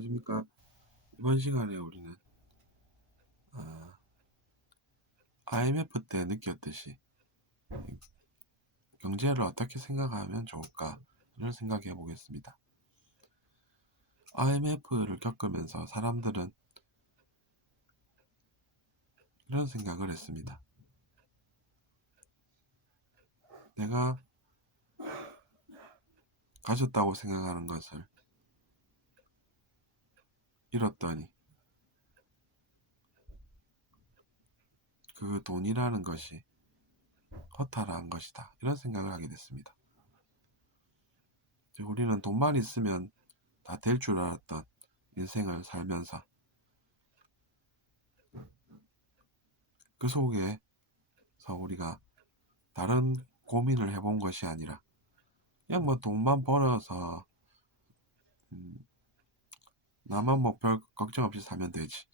안녕하십니까. 이번 시간에 우리는 IMF 때 느꼈듯이 경제를 어떻게 생각하면 좋을까를 생각해 보겠습니다. IMF를 겪으면서 사람들은 이런 생각을 했습니다. 내가 가졌다고 생각하는 것을 잃었더니 그 돈이라는 것이 허탈한 것이다. 이런 생각을 하게 됐습니다. 우리는 돈만 있으면 다 될 줄 알았던 인생을 살면서 그 속에서 우리가 다른 고민을 해본 것이 아니라 그냥 뭐 돈만 벌어서 나만 뭐 별 걱정 없이 살면 되지,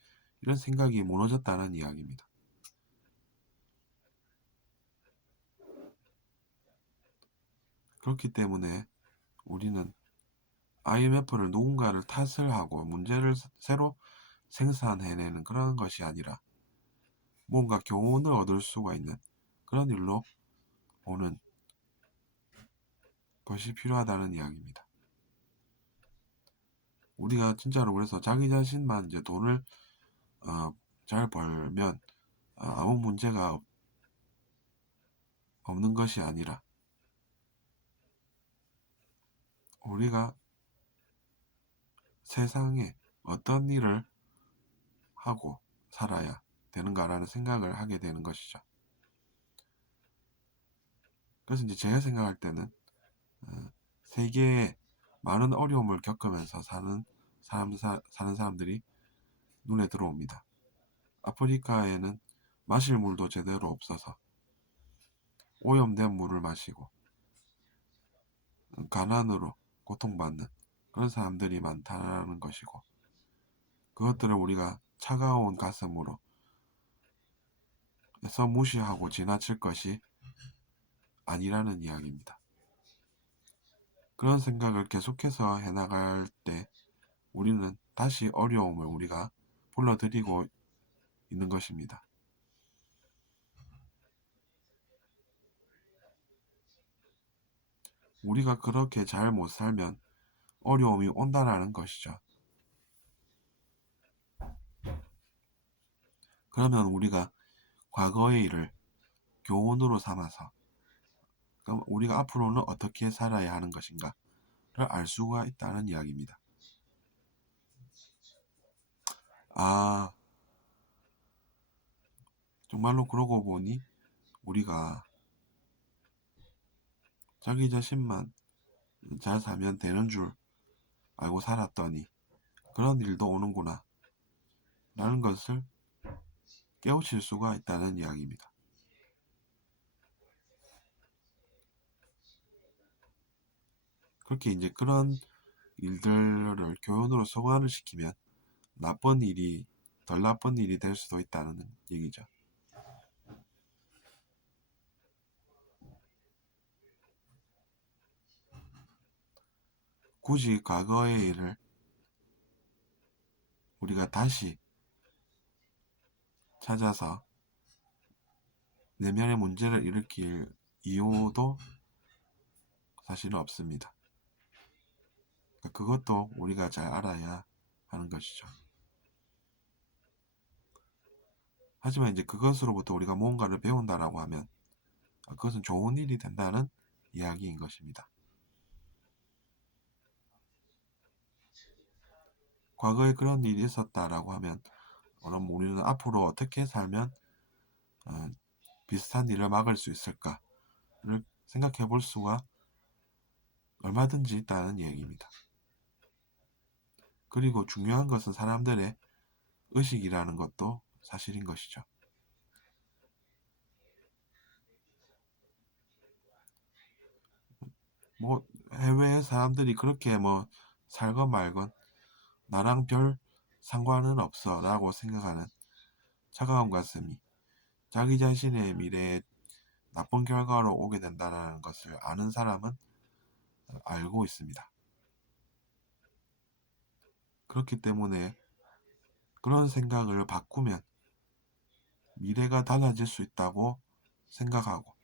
이런 생각이 무너졌다는 이야기입니다. 그렇기 때문에 우리는 IMF를 누군가를 탓을 하고 문제를 새로 생산해내는 그런 것이 아니라 뭔가 교훈을 얻을 수가 있는 그런 일로 보는 것이 필요하다는 이야기입니다. 우리가 진짜로 그래서 자기 자신만 이제 돈을 잘 벌면 아무 문제가 없는 것이 아니라 우리가 세상에 어떤 일을 하고 살아야 되는가라는 생각을 하게 되는 것이죠. 그래서 이제 제가 생각할 때는 세계에 많은 어려움을 겪으면서 사는 사람들이 눈에 들어옵니다. 아프리카에는 마실 물도 제대로 없어서 오염된 물을 마시고 가난으로 고통받는 그런 사람들이 많다는 것이고, 그것들을 우리가 차가운 가슴으로 해서 무시하고 지나칠 것이 아니라는 이야기입니다. 그런 생각을 계속해서 해나갈 때 우리는 다시 어려움을 우리가 불러들이고 있는 것입니다. 우리가 그렇게 잘 못 살면 어려움이 온다라는 것이죠. 그러면 우리가 과거의 일을 교훈으로 삼아서 그럼 우리가 앞으로는 어떻게 살아야 하는 것인가를 알 수가 있다는 이야기입니다. 정말로 그러고 보니 우리가 자기 자신만 잘 살면 되는 줄 알고 살았더니 그런 일도 오는구나 라는 것을 깨우칠 수가 있다는 이야기입니다. 그렇게 이제 그런 일들을 교훈으로 소환을 시키면 덜 나쁜 일이 될 수도 있다는 얘기죠. 굳이 과거의 일을 우리가 다시 찾아서 내면의 문제를 일으킬 이유도 사실은 없습니다. 그것도 우리가 잘 알아야 하는 것이죠. 하지만 이제 그것으로부터 우리가 뭔가를 배운다라고 하면 그것은 좋은 일이 된다는 이야기인 것입니다. 과거에 그런 일이 있었다라고 하면 그럼 우리는 앞으로 어떻게 살면 비슷한 일을 막을 수 있을까를 생각해 볼 수가 얼마든지 있다는 얘기입니다. 그리고 중요한 것은 사람들의 의식이라는 것도 사실인 것이죠. 뭐 해외 사람들이 그렇게 뭐 살건 말건 나랑 별 상관은 없어 라고 생각하는 차가운 가슴이 자기 자신의 미래에 나쁜 결과로 오게 된다는 것을 아는 사람은 알고 있습니다. 그렇기 때문에 그런 생각을 바꾸면 미래가 달라질 수 있다고 생각하고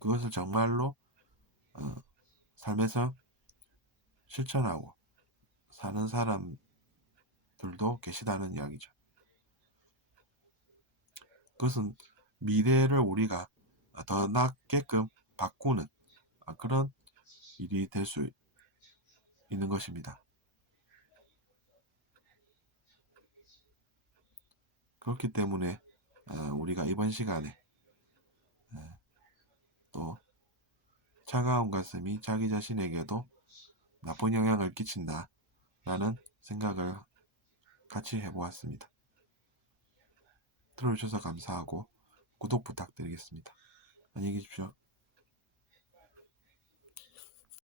그것을 정말로 삶에서 실천하고 사는 사람들도 계시다는 이야기죠. 그것은 미래를 우리가 더 낫게끔 바꾸는 그런 일이 될 수 있는 것입니다. 그렇기 때문에 우리가 이번 시간에 또 차가운 가슴이 자기 자신에게도 나쁜 영향을 끼친다 라는 생각을 같이 해보았습니다. 들어주셔서 감사하고 구독 부탁드리겠습니다. 안녕히 계십시오.